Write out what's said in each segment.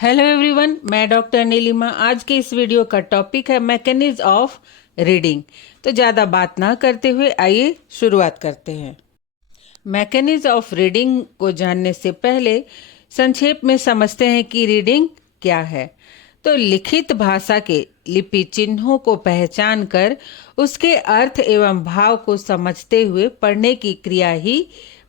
Hello everyone, मैं doctor Nilima. आज के इस वीडियो का टॉपिक है मैकेनिज्म ऑफ रीडिंग। तो ज़्यादा बात ना करते हुए आइए शुरुआत करते हैं। मैकेनिज्म ऑफ रीडिंग को जानने से पहले संक्षेप में समझते हैं कि रीडिंग क्या है। तो लिखित भाषा के लिपि चिन्हों को पहचान कर उसके अर्थ एवं भाव को समझते हुए पढ़ने की क्रिया ही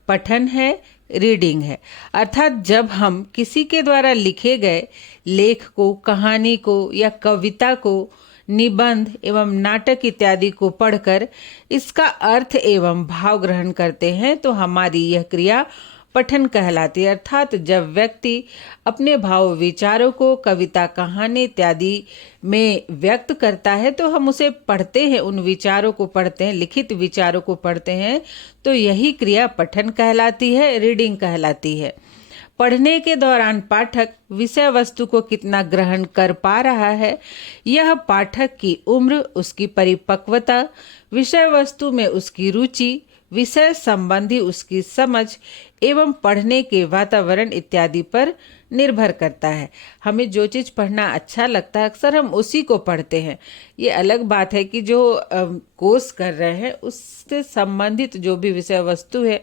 पठन है, रीडिंग है। अर्थात जब हम किसी के द्वारा लिखे गए लेख को, कहानी को या कविता को, निबंध एवं नाटक इत्यादि को पढ़कर इसका अर्थ एवं भाव ग्रहण करते हैं तो हमारी यह क्रिया पठन कहलाती है। अर्थात जब व्यक्ति अपने भाव विचारों को कविता, कहानी इत्यादि में व्यक्त करता है तो हम उसे पढ़ते हैं, उन विचारों को पढ़ते हैं, लिखित विचारों को पढ़ते हैं, तो यही क्रिया पठन कहलाती है, रीडिंग कहलाती है। पढ़ने के दौरान पाठक विषय वस्तु को कितना ग्रहण कर पा रहा है, यह पाठक की उम्र, उसकी परिपक्वता, विषय वस्तु में उसकी रुचि, विषय संबंधी उसकी समझ एवं पढ़ने के वातावरण इत्यादि पर निर्भर करता है। हमें जो चीज़ पढ़ना अच्छा लगता है अक्सर हम उसी को पढ़ते हैं। ये अलग बात है कि जो कोर्स कर रहे हैं उससे संबंधित जो भी विषय वस्तु है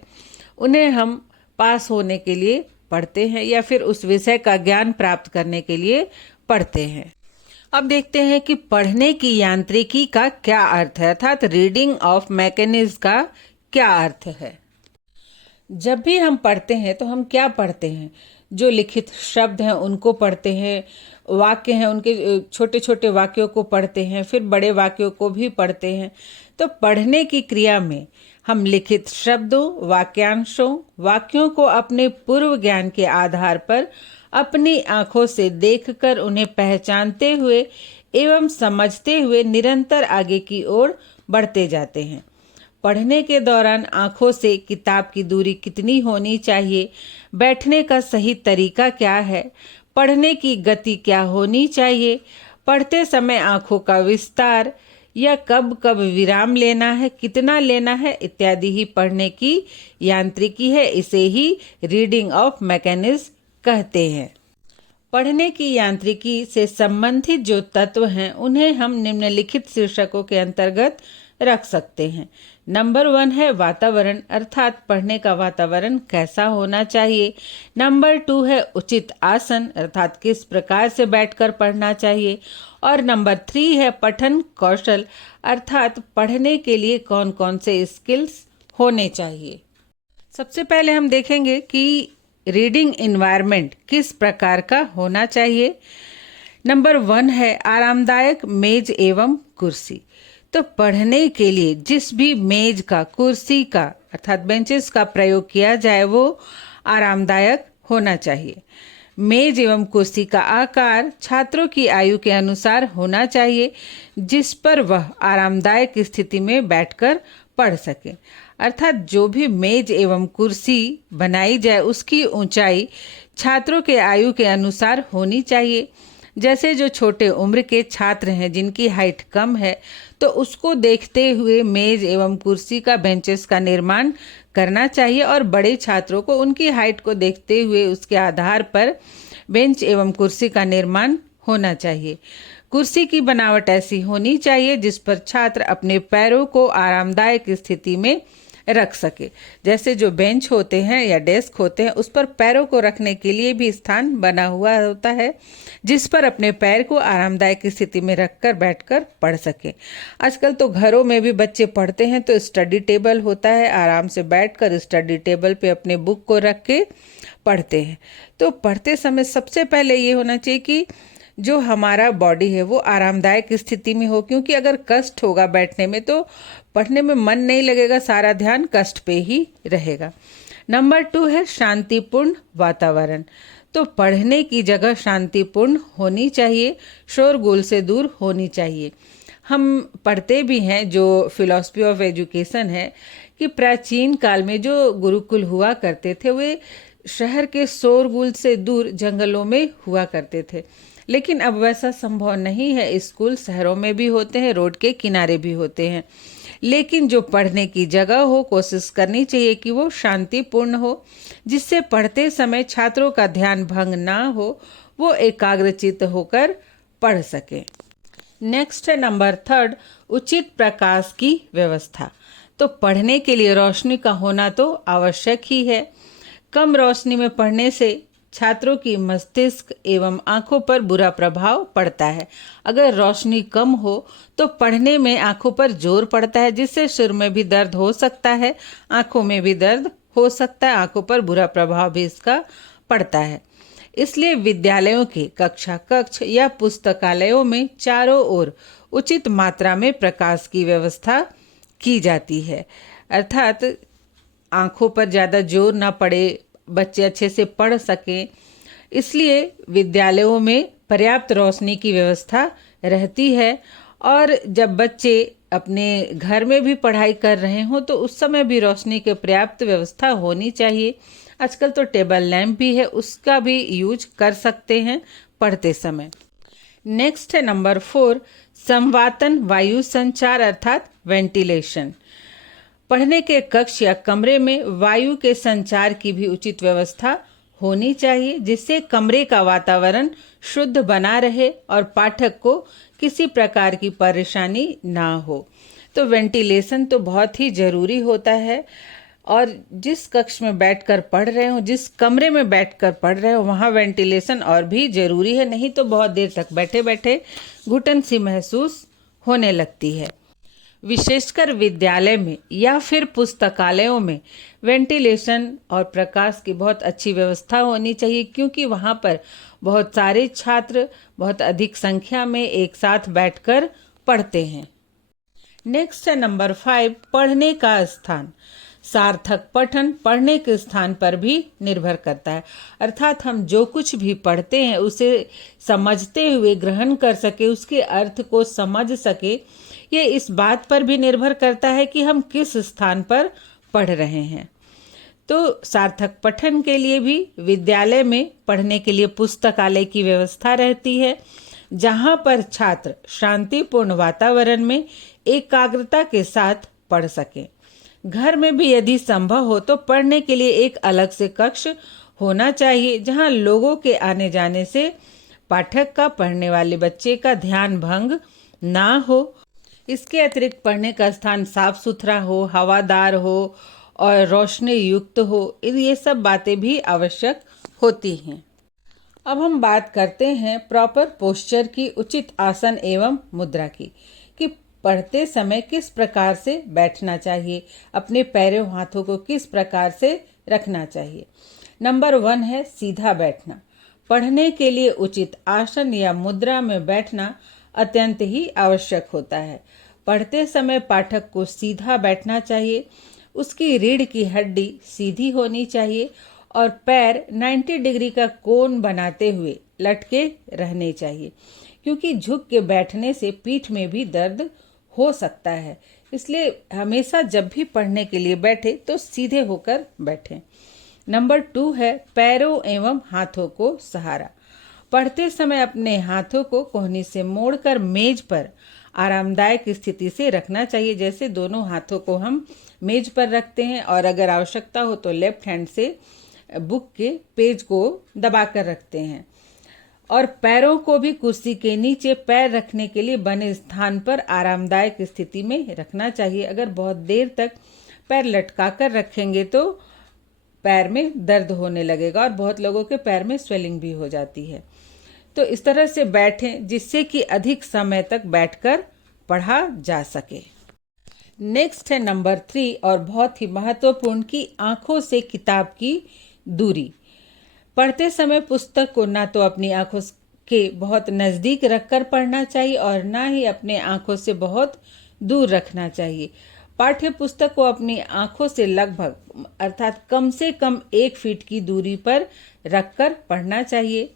उन्हें हम पास होने के लिए पढ़ते हैं या फिर उस विषय का ज्ञान प्राप्त करने के लिए पढ़ते हैं। अब देखते हैं कि पढ़ने की यांत्रिकी का क्या अर्थ है, अर्थात रीडिंग ऑफ मैकेनिज्म का क्या अर्थ है। जब भी हम पढ़ते हैं तो हम क्या पढ़ते हैं? जो लिखित शब्द हैं उनको पढ़ते हैं, वाक्य हैं उनके छोटे छोटे वाक्यों को पढ़ते हैं, फिर बड़े वाक्यों को भी पढ़ते हैं। तो पढ़ने की क्रिया में हम लिखित शब्दों, वाक्यांशों, वाक्यों को अपने पूर्व ज्ञान के आधार पर अपनी आंखों से देखकर उन्हें पहचानते हुए एवं समझते हुए निरंतर आगे की ओर बढ़ते जाते हैं। पढ़ने के दौरान आंखों से किताब की दूरी कितनी होनी चाहिए, बैठने का सही तरीका क्या है, पढ़ने की गति क्या होनी चाहिए, पढ़ते समय आंखों का विस्तार या कब कब विराम लेना है, कितना लेना है इत्यादि ही पढ़ने की यांत्रिकी है। इसे ही रीडिंग ऑफ मैकेनिज्म कहते हैं। पढ़ने की यांत्रिकी से संबंधित जो तत्व हैं उन्हें हम निम्नलिखित शीर्षकों के अंतर्गत रख सकते हैं। नंबर 1 है वातावरण, अर्थात पढ़ने का वातावरण कैसा होना चाहिए। नंबर 2 है उचित आसन, अर्थात किस प्रकार से बैठकर पढ़ना चाहिए। और नंबर 3 है पठन कौशल, अर्थात पढ़ने के लिए कौन कौन से स्किल्स होने चाहिए। सबसे पहले हम देखेंगे कि रीडिंग इन्वायरमेंट किस प्रकार का होना चाहिए। नंबर 1 है आरामदायक मेज एवं कुर्सी। तो पढ़ने के लिए जिस भी मेज का, कुर्सी का अर्थात बेंचेस का प्रयोग किया जाए वो आरामदायक होना चाहिए। मेज एवं कुर्सी का आकार छात्रों की आयु के अनुसार होना चाहिए जिस पर वह आरामदायक स्थिति में बैठकर पढ़ सके। अर्थात जो भी मेज एवं कुर्सी बनाई जाए उसकी ऊंचाई छात्रों के आयु के अनुसार होनी चाहिए। जैसे जो छोटे उम्र के छात्र हैं जिनकी हाइट कम है तो उसको देखते हुए मेज एवं कुर्सी का, बेंचेस का निर्माण करना चाहिए और बड़े छात्रों को उनकी हाइट को देखते हुए उसके आधार पर बेंच एवं कुर्सी का निर्माण होना चाहिए। कुर्सी की बनावट ऐसी होनी चाहिए जिस पर छात्र अपने पैरों को आरामदायक स्थिति में रख सके। जैसे जो बेंच होते हैं या डेस्क होते हैं उस पर पैरों को रखने के लिए भी स्थान बना हुआ होता है जिस पर अपने पैर को आरामदायक स्थिति में रखकर बैठकर पढ़ सके। आजकल तो घरों में भी बच्चे पढ़ते हैं तो स्टडी टेबल होता है, आराम से बैठकर स्टडी टेबल पे अपने बुक को रख के पढ़ते हैं। तो पढ़ते समय सबसे पहले ये होना चाहिए कि जो हमारा बॉडी है वो आरामदायक स्थिति में हो, क्योंकि अगर कष्ट होगा बैठने में तो पढ़ने में मन नहीं लगेगा, सारा ध्यान कष्ट पे ही रहेगा। नंबर 2 है शांतिपूर्ण वातावरण। तो पढ़ने की जगह शांतिपूर्ण होनी चाहिए, शोरगुल से दूर होनी चाहिए। हम पढ़ते भी हैं, जो फिलॉसफी ऑफ एजुकेशन है, कि प्राचीन काल में जो गुरुकुल हुआ करते थे वे शहर के शोरगुल से दूर जंगलों में हुआ करते थे। लेकिन अब वैसा संभव नहीं है। स्कूल शहरों में भी होते हैं, रोड के किनारे भी होते हैं। लेकिन जो पढ़ने की जगह हो, कोशिश करनी चाहिए कि वो शांतिपूर्ण हो, जिससे पढ़ते समय छात्रों का ध्यान भंग ना हो, वो एकाग्रचित्त होकर पढ़ सके। नेक्स्ट है नंबर 3, उचित प्रकाश की व्यवस्था। तो पढ़ने के लिए रोशनी का होना तो आवश्यक ही है। कम रोशनी में पढ़ने से छात्रों की मस्तिष्क एवं आंखों पर बुरा प्रभाव पड़ता है। अगर रोशनी कम हो तो पढ़ने में आंखों पर जोर पड़ता है, जिससे सिर में भी दर्द हो सकता है, आंखों में भी दर्द हो सकता है, आंखों पर बुरा प्रभाव भी इसका पड़ता है। इसलिए विद्यालयों के कक्षा कक्ष या पुस्तकालयों में चारों ओर उचित मात्रा में प्रकाश की व्यवस्था की जाती है, अर्थात आंखों पर ज़्यादा जोर ना पड़े, बच्चे अच्छे से पढ़ सकें, इसलिए विद्यालयों में पर्याप्त रोशनी की व्यवस्था रहती है। और जब बच्चे अपने घर में भी पढ़ाई कर रहे हों तो उस समय भी रोशनी की पर्याप्त व्यवस्था होनी चाहिए। आजकल तो टेबल लैंप भी है, उसका भी यूज कर सकते हैं पढ़ते समय। नेक्स्ट है नंबर 4, संवातन वायु संचार अर्थात वेंटिलेशन। पढ़ने के कक्ष या कमरे में वायु के संचार की भी उचित व्यवस्था होनी चाहिए, जिससे कमरे का वातावरण शुद्ध बना रहे और पाठक को किसी प्रकार की परेशानी ना हो। तो वेंटिलेशन तो बहुत ही ज़रूरी होता है, और जिस कक्ष में बैठकर पढ़ रहे हो, जिस कमरे में बैठकर पढ़ रहे हो, वहाँ वेंटिलेशन और भी ज़रूरी है, नहीं तो बहुत देर तक बैठे बैठे घुटन सी महसूस होने लगती है। विशेषकर विद्यालय में या फिर पुस्तकालयों में वेंटिलेशन और प्रकाश की बहुत अच्छी व्यवस्था होनी चाहिए, क्योंकि वहाँ पर बहुत सारे छात्र बहुत अधिक संख्या में एक साथ बैठकर पढ़ते हैं। नेक्स्ट है नंबर 5, पढ़ने का स्थान। सार्थक पठन पढ़ने के स्थान पर भी निर्भर करता है, अर्थात हम जो कुछ भी पढ़ते हैं उसे समझते हुए ग्रहण कर सके, उसके अर्थ को समझ सके, ये इस बात पर भी निर्भर करता है कि हम किस स्थान पर पढ़ रहे हैं। तो सार्थक पठन के लिए भी विद्यालय में पढ़ने के लिए पुस्तकालय की व्यवस्था रहती है, जहाँ पर छात्र शांतिपूर्ण वातावरण में एकाग्रता के साथ पढ़ सकें। घर में भी यदि संभव हो तो पढ़ने के लिए एक अलग से कक्ष होना चाहिए, जहाँ लोगों के आने जाने से पाठक का, पढ़ने वाले बच्चे का ध्यान भंग ना हो। इसके अतिरिक्त पढ़ने का स्थान साफ सुथरा हो, हवादार हो और रोशनी युक्त हो, ये सब बातें भी आवश्यक होती हैं। अब हम बात करते हैं प्रॉपर पोस्चर की, उचित आसन एवं मुद्रा की, कि पढ़ते समय किस प्रकार से बैठना चाहिए, अपने पैरों हाथों को किस प्रकार से रखना चाहिए। नंबर 1 है सीधा बैठना। पढ़ने के लिए उचित आसन या मुद्रा में बैठना अत्यंत ही आवश्यक होता है। पढ़ते समय पाठक को सीधा बैठना चाहिए, उसकी रीढ़ की हड्डी सीधी होनी चाहिए और पैर 90 डिग्री का कोण बनाते हुए लटके रहने चाहिए, क्योंकि झुक के बैठने से पीठ में भी दर्द हो सकता है। इसलिए हमेशा जब भी पढ़ने के लिए बैठे तो सीधे होकर बैठें। नंबर 2 है पैरों एवं हाथों को सहारा। पढ़ते समय अपने हाथों को कोहनी से मोड़कर मेज पर आरामदायक स्थिति से रखना चाहिए, जैसे दोनों हाथों को हम मेज पर रखते हैं और अगर आवश्यकता हो तो लेफ्ट हैंड से बुक के पेज को दबाकर रखते हैं। और पैरों को भी कुर्सी के नीचे पैर रखने के लिए बने स्थान पर आरामदायक स्थिति में रखना चाहिए। अगर बहुत देर तक पैर लटकाकर रखेंगे तो पैर में दर्द होने लगेगा और बहुत लोगों के पैर में स्वेलिंग भी हो जाती है। तो इस तरह से बैठें जिससे कि अधिक समय तक बैठकर पढ़ा जा सके। नेक्स्ट है नंबर 3 और बहुत ही महत्वपूर्ण, कि आंखों से किताब की दूरी। पढ़ते समय पुस्तक को ना तो अपनी आंखों के बहुत नज़दीक रखकर पढ़ना चाहिए और ना ही अपने आंखों से बहुत दूर रखना चाहिए। पाठ्य पुस्तक को अपनी आंखों से लगभग अर्थात कम से कम 1 फीट की दूरी पर रखकर पढ़ना चाहिए।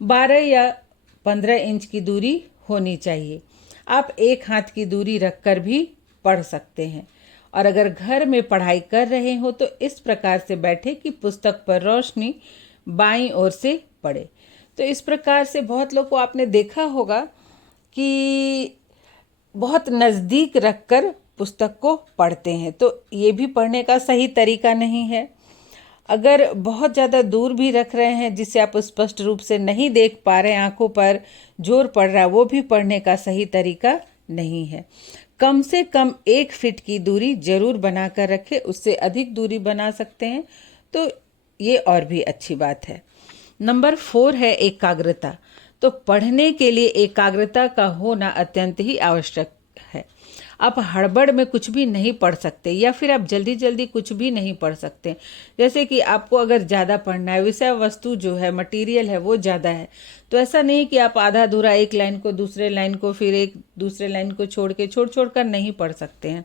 12 या 15 इंच की दूरी होनी चाहिए। आप एक हाथ की दूरी रखकर भी पढ़ सकते हैं। और अगर घर में पढ़ाई कर रहे हो तो इस प्रकार से बैठे कि पुस्तक पर रोशनी बाईं ओर से पड़े। तो इस प्रकार से बहुत लोग को आपने देखा होगा कि बहुत नज़दीक रखकर पुस्तक को पढ़ते हैं। तो ये भी पढ़ने का सही तरीका नहीं है। अगर बहुत ज़्यादा दूर भी रख रहे हैं जिसे आप स्पष्ट रूप से नहीं देख पा रहे हैं, आंखों पर जोर पड़ रहा है, वो भी पढ़ने का सही तरीका नहीं है। कम से कम 1 फीट की दूरी जरूर बना कर रखें। उससे अधिक दूरी बना सकते हैं तो ये और भी अच्छी बात है। नंबर 4 है एकाग्रता। तो पढ़ने के लिए एकाग्रता का होना अत्यंत ही आवश्यक है। आप हड़बड़ में कुछ भी नहीं पढ़ सकते या फिर आप जल्दी जल्दी कुछ भी नहीं पढ़ सकते। जैसे कि आपको अगर ज़्यादा पढ़ना है, विषय वस्तु जो है, मटेरियल है वो ज़्यादा है, तो ऐसा नहीं कि आप आधा अधूरा एक लाइन को दूसरे लाइन को फिर एक दूसरे लाइन को छोड़ कर नहीं पढ़ सकते हैं।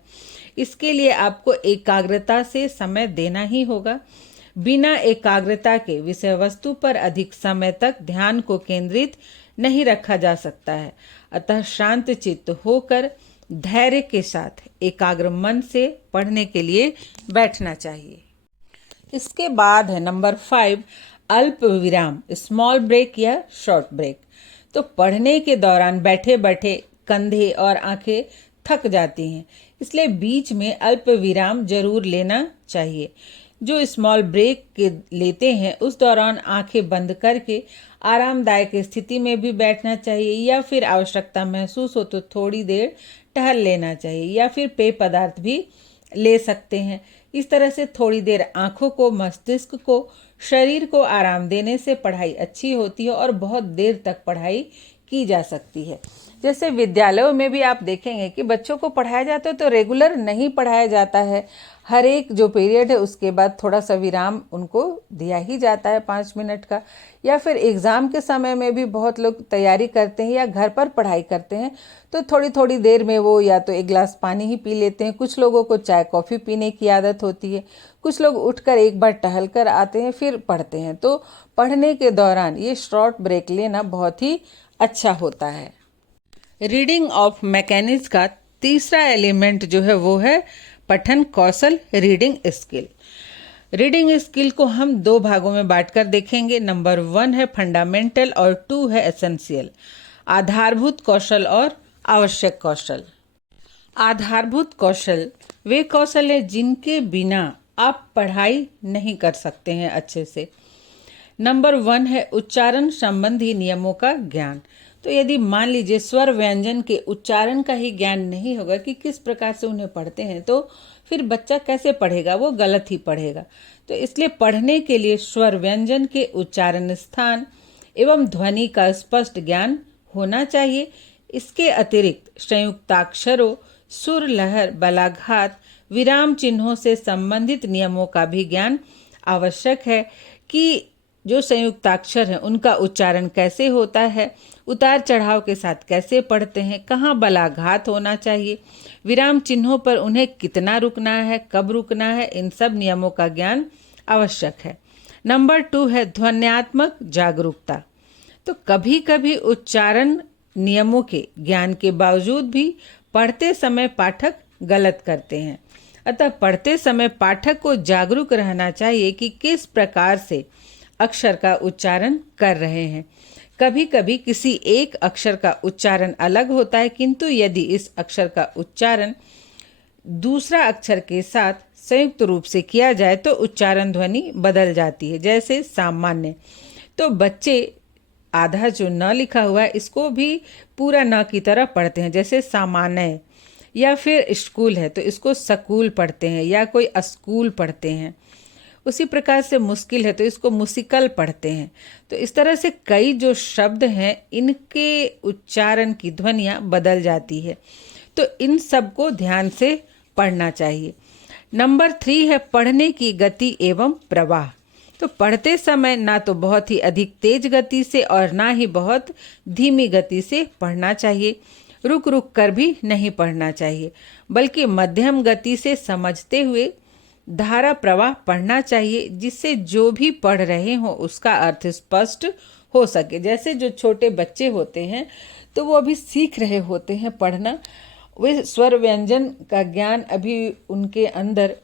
इसके लिए आपको एकाग्रता से समय देना ही होगा। बिना एकाग्रता के विषय वस्तु पर अधिक समय तक ध्यान को केंद्रित नहीं रखा जा सकता है। अतः शांत चित्त होकर धैर्य के साथ एकाग्र मन से पढ़ने के लिए बैठना चाहिए। इसके बाद है नंबर 5 अल्प विराम, स्मॉल ब्रेक या शॉर्ट ब्रेक। तो पढ़ने के दौरान बैठे बैठे कंधे और आंखें थक जाती हैं, इसलिए बीच में अल्प विराम जरूर लेना चाहिए। जो स्मॉल ब्रेक के लेते हैं उस दौरान आंखें बंद करके आरामदायक स्थिति में भी बैठना चाहिए या फिर आवश्यकता महसूस हो तो थोड़ी देर टहल लेना चाहिए या फिर पेय पदार्थ भी ले सकते हैं। इस तरह से थोड़ी देर आंखों को, मस्तिष्क को, शरीर को आराम देने से पढ़ाई अच्छी होती है और बहुत देर तक पढ़ाई की जा सकती है। जैसे विद्यालयों में भी आप देखेंगे कि बच्चों को पढ़ाया जाता है तो रेगुलर नहीं पढ़ाया जाता है। हर एक जो पीरियड है उसके बाद थोड़ा सा विराम उनको दिया ही जाता है 5 मिनट का। या फिर एग्ज़ाम के समय में भी बहुत लोग तैयारी करते हैं या घर पर पढ़ाई करते हैं तो थोड़ी थोड़ी देर में वो या तो 1 गिलास पानी ही पी लेते हैं। कुछ लोगों को चाय कॉफ़ी पीने की आदत होती है। कुछ लोग उठकर एक बार टहल कर आते हैं फिर पढ़ते हैं। तो पढ़ने के दौरान ये शॉर्ट ब्रेक लेना बहुत ही अच्छा होता है। रीडिंग ऑफ मैकेनिज्म का तीसरा एलिमेंट जो है वो है पठन कौशल, रीडिंग स्किल। रीडिंग स्किल को हम 2 भागों में बांटकर देखेंगे। नंबर 1 है फंडामेंटल और 2 है एसेंशियल, आधारभूत कौशल और आवश्यक कौशल। आधारभूत कौशल वे कौशल है जिनके बिना आप पढ़ाई नहीं कर सकते हैं अच्छे से। नंबर 1 है उच्चारण संबंधी नियमों का ज्ञान। तो यदि मान लीजिए स्वर व्यंजन के उच्चारण का ही ज्ञान नहीं होगा कि किस प्रकार से उन्हें पढ़ते हैं तो फिर बच्चा कैसे पढ़ेगा, वो गलत ही पढ़ेगा। तो इसलिए पढ़ने के लिए स्वर व्यंजन के उच्चारण स्थान एवं ध्वनि का स्पष्ट ज्ञान होना चाहिए। इसके अतिरिक्त संयुक्ताक्षरों, सुर, लहर, बलाघात, विराम चिन्हों से संबंधित नियमों का भी ज्ञान आवश्यक है कि जो संयुक्ताक्षर हैं उनका उच्चारण कैसे होता है, उतार चढ़ाव के साथ कैसे पढ़ते हैं, कहाँ बलाघात होना चाहिए, विराम चिन्हों पर उन्हें कितना रुकना है, कब रुकना है, इन सब नियमों का ज्ञान आवश्यक है। नंबर 2 है ध्वन्यात्मक जागरूकता। तो कभी कभी उच्चारण नियमों के ज्ञान के बावजूद भी पढ़ते समय पाठक गलत करते हैं। अतः पढ़ते समय पाठक को जागरूक रहना चाहिए कि किस प्रकार से अक्षर का उच्चारण कर रहे हैं। कभी कभी किसी एक अक्षर का उच्चारण अलग होता है, किंतु यदि इस अक्षर का उच्चारण दूसरा अक्षर के साथ संयुक्त रूप से किया जाए तो उच्चारण ध्वनि बदल जाती है। जैसे सामान्य, तो बच्चे आधा जो न लिखा हुआ है इसको भी पूरा न की तरह पढ़ते हैं, जैसे सामान्य। या फिर स्कूल है तो इसको स्कूल पढ़ते हैं या कोई स्कूल पढ़ते हैं। उसी प्रकार से मुश्किल है तो इसको मुसिकल पढ़ते हैं। तो इस तरह से कई जो शब्द हैं इनके उच्चारण की ध्वनियाँ बदल जाती है। तो इन सब को ध्यान से पढ़ना चाहिए। नंबर 3 है पढ़ने की गति एवं प्रवाह। तो पढ़ते समय ना तो बहुत ही अधिक तेज गति से और ना ही बहुत धीमी गति से पढ़ना चाहिए। रुक रुक कर भी नहीं पढ़ना चाहिए, बल्कि मध्यम गति से समझते हुए धारा प्रवाह पढ़ना चाहिए, जिससे जो भी पढ़ रहे हो उसका अर्थ स्पष्ट हो सके। जैसे जो छोटे बच्चे होते हैं तो वो अभी सीख रहे होते हैं पढ़ना, वे स्वर व्यंजन का ज्ञान अभी उनके अंदर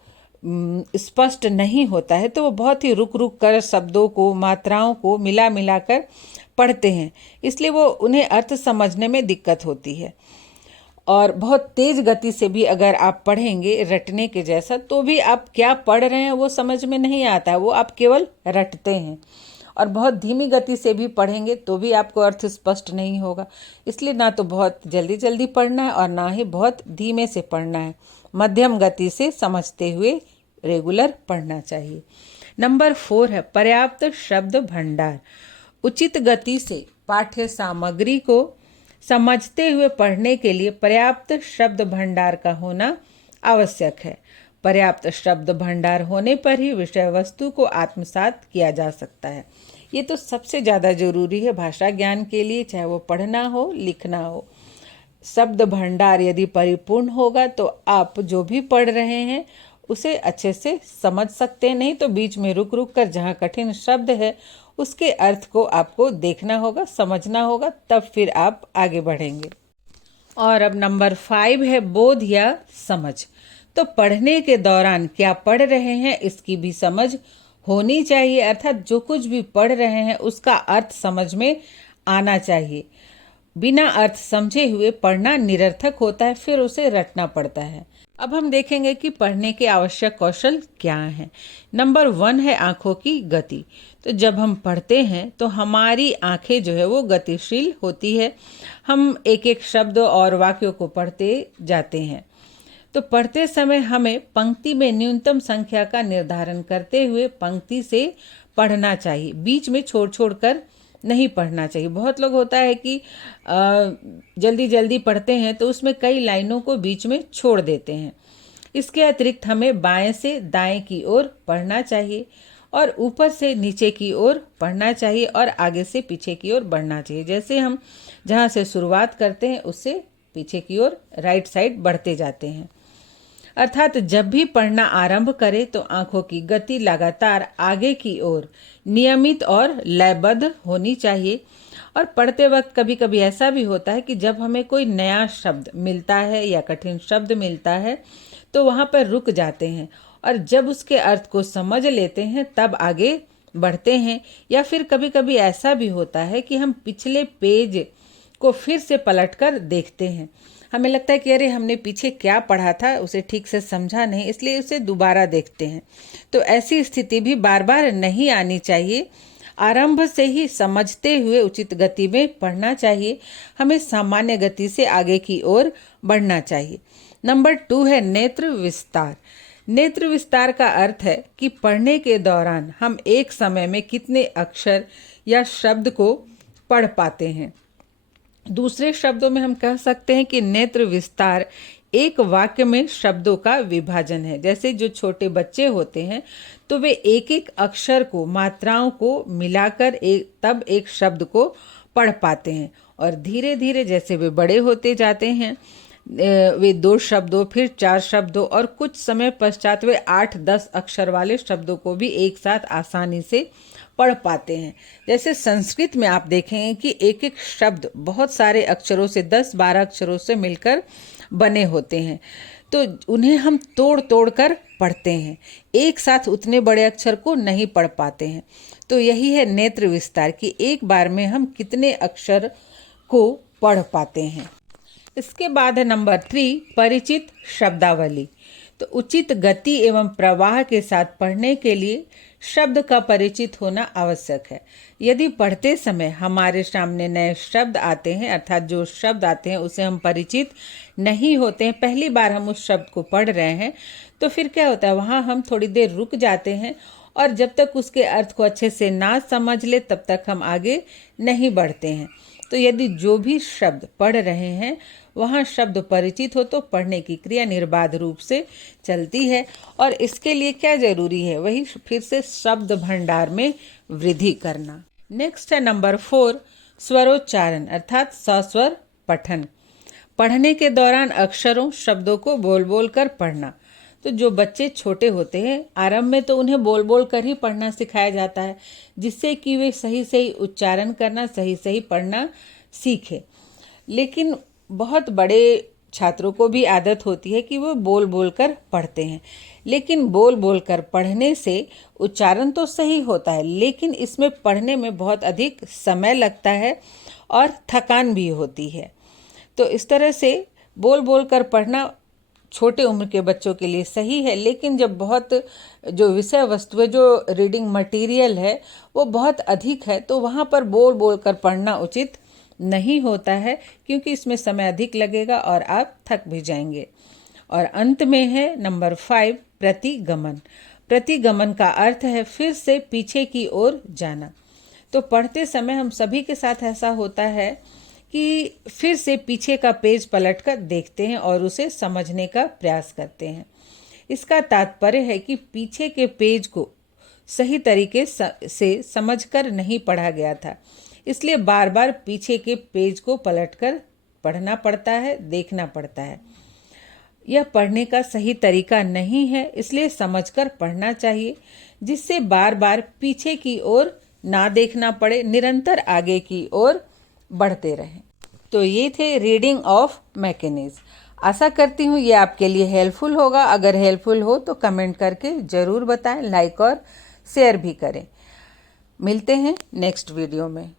स्पष्ट नहीं होता है, तो वो बहुत ही रुक रुक कर शब्दों को, मात्राओं को मिला मिला कर पढ़ते हैं, इसलिए वो उन्हें अर्थ समझने में दिक्कत होती है। और बहुत तेज गति से भी अगर आप पढ़ेंगे रटने के जैसा, तो भी आप क्या पढ़ रहे हैं वो समझ में नहीं आता है, वो आप केवल रटते हैं। और बहुत धीमी गति से भी पढ़ेंगे तो भी आपको अर्थ स्पष्ट नहीं होगा। इसलिए ना तो बहुत जल्दी जल्दी पढ़ना है और ना ही बहुत धीमे से पढ़ना है, मध्यम गति से समझते हुए रेगुलर पढ़ना चाहिए। नंबर 4 है पर्याप्त शब्द भंडार। उचित गति से पाठ्य सामग्री को समझते हुए पढ़ने के लिए पर्याप्त शब्द भंडार का होना आवश्यक है। पर्याप्त शब्द भंडार होने पर ही विषय वस्तु को आत्मसात किया जा सकता है। ये तो सबसे ज़्यादा जरूरी है भाषा ज्ञान के लिए, चाहे वो पढ़ना हो लिखना हो। शब्द भंडार यदि परिपूर्ण होगा तो आप जो भी पढ़ रहे हैं उसे अच्छे से समझ सकते हैं। नहीं तो बीच में रुक रुक कर जहाँ कठिन शब्द है उसके अर्थ को आपको देखना होगा, समझना होगा, तब फिर आप आगे बढ़ेंगे। और अब नंबर 5 है बोध या समझ। तो पढ़ने के दौरान क्या पढ़ रहे हैं इसकी भी समझ होनी चाहिए, अर्थात जो कुछ भी पढ़ रहे हैं उसका अर्थ समझ में आना चाहिए। बिना अर्थ समझे हुए पढ़ना निरर्थक होता है, फिर उसे रटना पड़ता है। अब हम देखेंगे कि पढ़ने के आवश्यक कौशल क्या हैं। नंबर 1 है आंखों की गति। तो जब हम पढ़ते हैं तो हमारी आंखें जो है वो गतिशील होती है। हम एक एक शब्द और वाक्यों को पढ़ते जाते हैं। तो पढ़ते समय हमें पंक्ति में न्यूनतम संख्या का निर्धारण करते हुए पंक्ति से पढ़ना चाहिए, बीच में छोड़ छोड़ कर नहीं पढ़ना चाहिए। बहुत लोग होता है कि जल्दी जल्दी पढ़ते हैं तो उसमें कई लाइनों को बीच में छोड़ देते हैं। इसके अतिरिक्त हमें बाएं से दाएं की ओर पढ़ना चाहिए और ऊपर से नीचे की ओर पढ़ना चाहिए और आगे से पीछे की ओर बढ़ना चाहिए। जैसे हम जहाँ से शुरुआत करते हैं उससे पीछे की ओर राइट साइड बढ़ते जाते हैं। अर्थात जब भी पढ़ना आरंभ करें तो आंखों की गति लगातार आगे की ओर नियमित और लयबद्ध होनी चाहिए। और पढ़ते वक्त कभी कभी ऐसा भी होता है कि जब हमें कोई नया शब्द मिलता है या कठिन शब्द मिलता है तो वहाँ पर रुक जाते हैं और जब उसके अर्थ को समझ लेते हैं तब आगे बढ़ते हैं। या फिर कभी कभी ऐसा भी होता है कि हम पिछले पेज को फिर से पलटकर देखते हैं। हमें लगता है कि अरे हमने पीछे क्या पढ़ा था उसे ठीक से समझा नहीं, इसलिए उसे दोबारा देखते हैं। तो ऐसी स्थिति भी बार बार नहीं आनी चाहिए। आरंभ से ही समझते हुए उचित गति में पढ़ना चाहिए। हमें सामान्य गति से आगे की ओर बढ़ना चाहिए। नंबर 2 है नेत्र विस्तार। नेत्र विस्तार का अर्थ है कि पढ़ने के दौरान हम एक समय में कितने अक्षर या शब्द को पढ़ पाते हैं। दूसरे शब्दों में हम कह सकते हैं कि नेत्र विस्तार एक वाक्य में शब्दों का विभाजन है। जैसे जो छोटे बच्चे होते हैं तो वे एक एक अक्षर को, मात्राओं को मिलाकर तब एक शब्द को पढ़ पाते हैं और धीरे धीरे जैसे वे बड़े होते जाते हैं वे 2 शब्दों, फिर 4 शब्दों और कुछ समय पश्चात वे 8-10 अक्षर वाले शब्दों को भी एक साथ आसानी से पढ़ पाते हैं। जैसे संस्कृत में आप देखेंगे कि एक एक शब्द बहुत सारे अक्षरों से, 10-12 अक्षरों से मिलकर बने होते हैं, तो उन्हें हम तोड़ तोड़ कर पढ़ते हैं, एक साथ उतने बड़े अक्षर को नहीं पढ़ पाते हैं। तो यही है नेत्र विस्तार कि एक बार में हम कितने अक्षर को पढ़ पाते हैं। इसके बाद है नंबर 3 परिचित शब्दावली। तो उचित गति एवं प्रवाह के साथ पढ़ने के लिए शब्द का परिचित होना आवश्यक है। यदि पढ़ते समय हमारे सामने नए शब्द आते हैं, अर्थात जो शब्द आते हैं उसे हम परिचित नहीं होते हैं, पहली बार हम उस शब्द को पढ़ रहे हैं, तो फिर क्या होता है, वहाँ हम थोड़ी देर रुक जाते हैं और जब तक उसके अर्थ को अच्छे से ना समझ ले तब तक हम आगे नहीं बढ़ते हैं। तो यदि जो भी शब्द पढ़ रहे हैं वहाँ शब्द परिचित हो तो पढ़ने की क्रिया निर्बाध रूप से चलती है। और इसके लिए क्या जरूरी है, वही फिर से शब्द भंडार में वृद्धि करना। नेक्स्ट है नंबर 4 स्वरोच्चारण अर्थात सस्वर पठन। पढ़ने के दौरान अक्षरों, शब्दों को बोल बोल कर पढ़ना। तो जो बच्चे छोटे होते हैं आरंभ में तो उन्हें बोल बोल कर ही पढ़ना सिखाया जाता है, जिससे कि वे सही सही उच्चारण करना, सही सही पढ़ना सीखे। लेकिन बहुत बड़े छात्रों को भी आदत होती है कि वो बोल बोल कर पढ़ते हैं, लेकिन बोल बोल कर पढ़ने से उच्चारण तो सही होता है, लेकिन इसमें पढ़ने में बहुत अधिक समय लगता है और थकान भी होती है। तो इस तरह से बोल बोल कर पढ़ना छोटे उम्र के बच्चों के लिए सही है, लेकिन जब बहुत जो विषय वस्तु है, जो रीडिंग मटेरियल है वो बहुत अधिक है, तो वहाँ पर बोल बोल कर पढ़ना उचित नहीं होता है, क्योंकि इसमें समय अधिक लगेगा और आप थक भी जाएंगे। और अंत में है नंबर 5, प्रतिगमन। प्रतिगमन का अर्थ है फिर से पीछे की ओर जाना। तो पढ़ते समय हम सभी के साथ ऐसा होता है कि फिर से पीछे का पेज पलटकर देखते हैं और उसे समझने का प्रयास करते हैं। इसका तात्पर्य है कि पीछे के पेज को सही तरीके से समझकर नहीं पढ़ा गया था, इसलिए बार बार पीछे के पेज को पलटकर पढ़ना पड़ता है, देखना पड़ता है। यह पढ़ने का सही तरीका नहीं है, इसलिए समझकर पढ़ना चाहिए, जिससे बार बार पीछे की ओर ना देखना पड़े, निरंतर आगे की ओर बढ़ते रहें। तो ये थे रीडिंग ऑफ मैकेनिज। आशा करती हूँ ये आपके लिए हेल्पफुल होगा। अगर हेल्पफुल हो तो कमेंट करके ज़रूर बताएं, लाइक और शेयर भी करें। मिलते हैं नेक्स्ट वीडियो में।